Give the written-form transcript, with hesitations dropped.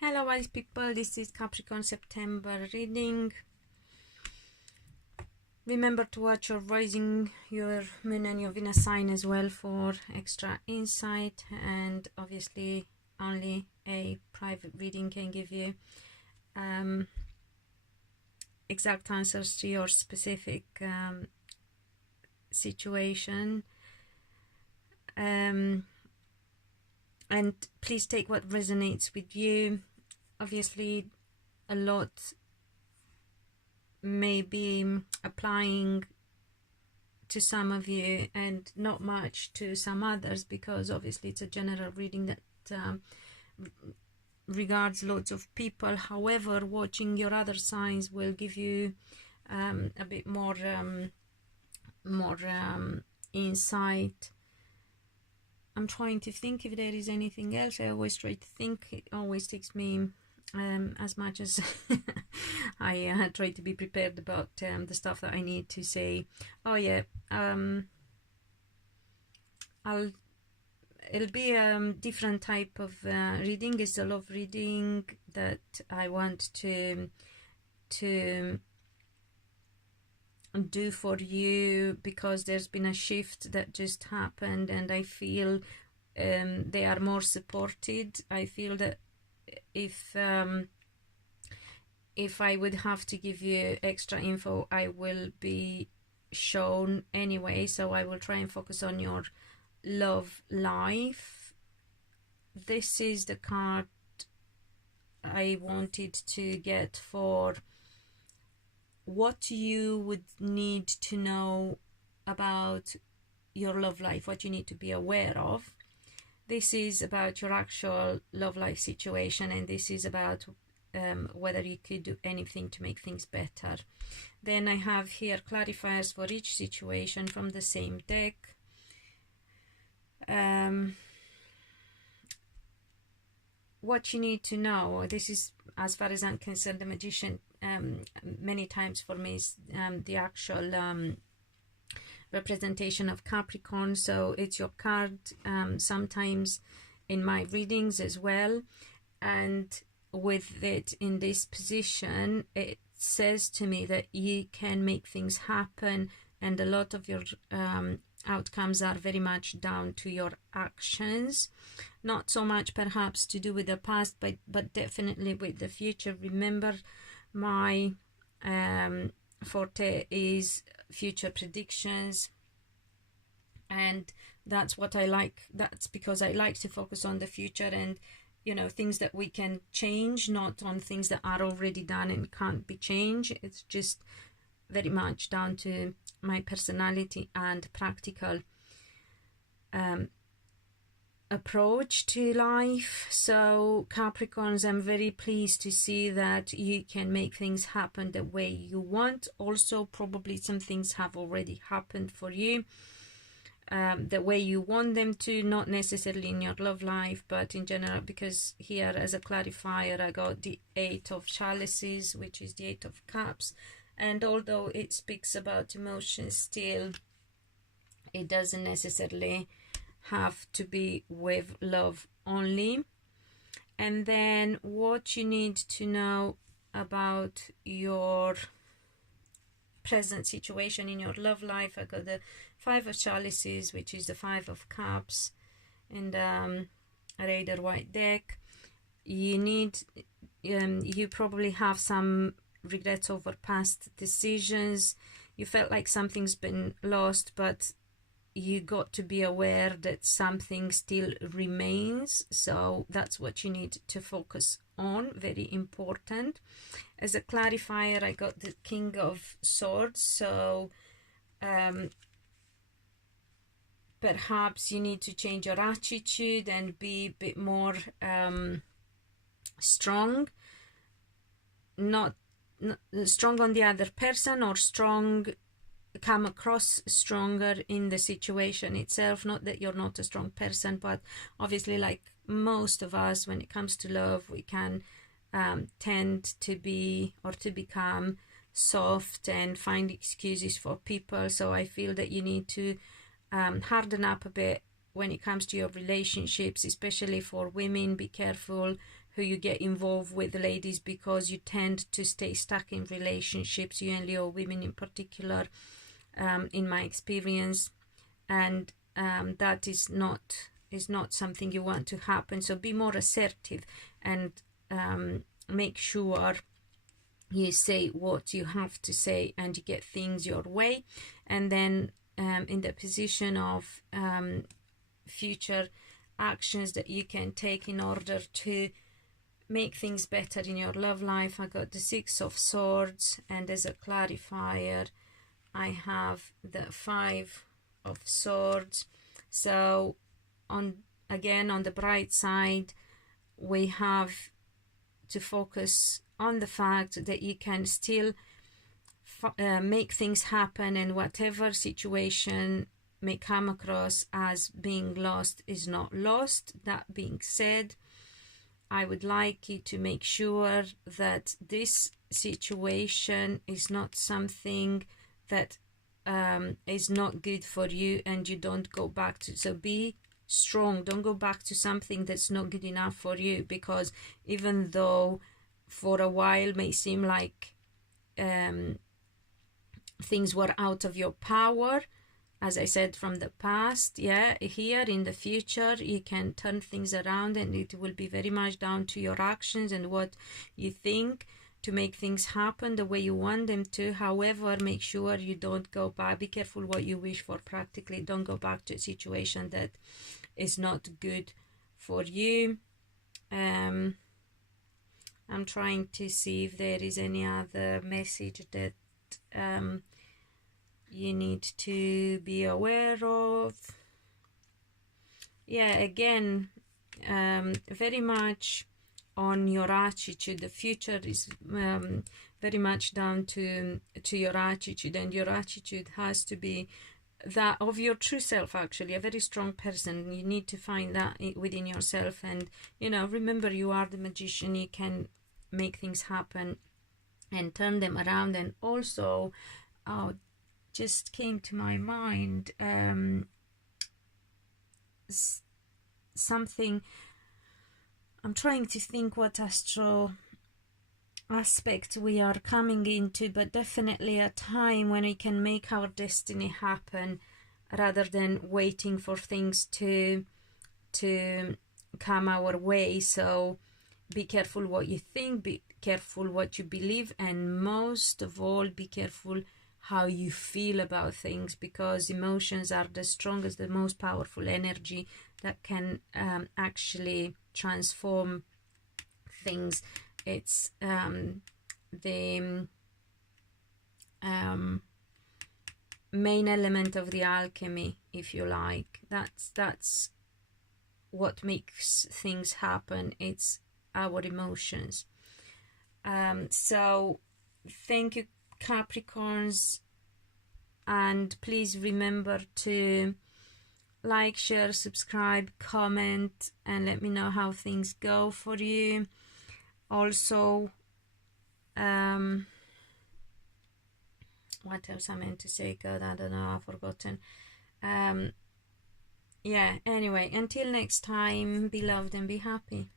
Hello wise people, this is Capricorn September reading. Remember to watch your rising, your moon and your Venus sign as well for extra insight, and obviously only a private reading can give you exact answers to your specific situation. And please take what resonates with you. Obviously a lot may be applying to some of you and not much to some others, because obviously it's a general reading that regards lots of people. However, watching your other signs will give you a bit more insight. I'm trying to think if there is anything else. I always try to think. It always takes me as much as I try to be prepared about the stuff that I need to say. Oh yeah, it'll be a different type of reading. It's a love reading that I want to do for you, because there's been a shift that just happened and I feel they are more supported. I feel that if I would have to give you extra info, I will be shown anyway, so I will try and focus on your love life. This is the card I wanted to get for what you would need to know about your love life, what you need to be aware of. This is about your actual love life situation, and this is about whether you could do anything to make things better. Then I have here clarifiers for each situation from the same deck. What you need to know, this is, as far as I'm concerned, the Magician many times for me is the actual representation of Capricorn, so it's your card sometimes in my readings as well. And with it in this position, it says to me that you can make things happen, and a lot of your outcomes are very much down to your actions, not so much perhaps to do with the past, but definitely with the future. Remember, my forte is future predictions, and that's what I like. That's because I like to focus on the future and, you know, things that we can change, not on things that are already done and can't be changed. It's just very much down to my personality and practical approach to life. So Capricorns, I'm very pleased to see that you can make things happen the way you want. Also, probably some things have already happened for you the way you want them to, not necessarily in your love life, but in general, because here as a clarifier I got the 8 of Chalices, which is the 8 of Cups. And although it speaks about emotions, still it doesn't necessarily have to be with love only. And then what you need to know about your present situation in your love life, I got the 5 of Chalices, which is the 5 of Cups, and a Raider White deck. You need you probably have some regrets over past decisions. You felt like something's been lost, but you got to be aware that something still remains, so that's what you need to focus on. Very important. As a clarifier, I got the King of Swords, so perhaps you need to change your attitude and be a bit more strong, not strong on the other person, or strong, come across stronger in the situation itself. Not that you're not a strong person, but obviously, like most of us, when it comes to love, we can tend to be, or to become, soft and find excuses for people. So I feel that you need to harden up a bit when it comes to your relationships, especially for women. Be careful who you get involved with, ladies, because you tend to stay stuck in relationships, you and Leo women in particular, in my experience, and that is not something you want to happen. So be more assertive and make sure you say what you have to say and you get things your way. And then in the position of future actions that you can take in order to make things better in your love life, I got the Six of Swords, and as a clarifier I have the Five of Swords. So again on the bright side, we have to focus on the fact that you can still make things happen, and whatever situation may come across as being lost is not lost. That being said, I would like you to make sure that this situation is not something that is not good for you, and you don't go back to. So be strong, don't go back to something that's not good enough for you, because even though for a while may seem like things were out of your power, as I said, from the past, yeah, here in the future you can turn things around, and it will be very much down to your actions and what you think to make things happen the way you want them to. However, make sure you don't go back. Be careful what you wish for practically. Don't go back to a situation that is not good for you. I'm trying to see if there is any other message that you need to be aware of. Yeah, again, very much on your attitude. The future is very much down to your attitude, and your attitude has to be that of your true self, actually, a very strong person. You need to find that within yourself, and remember, you are the magician. You can make things happen and turn them around. And also, just came to my mind something. I'm trying to think what astro aspect we are coming into, but definitely a time when we can make our destiny happen rather than waiting for things to come our way. So be careful what you think, be careful what you believe, and most of all, be careful how you feel about things, because emotions are the strongest, the most powerful energy that can actually transform things. It's the main element of the alchemy, if you like. That's what makes things happen. It's our emotions. So thank you, Capricorns, and please remember to like, share, subscribe, comment, and let me know how things go for you. Also, what else I meant to say? God, I don't know, I've forgotten. Yeah, anyway, until next time, be loved and be happy.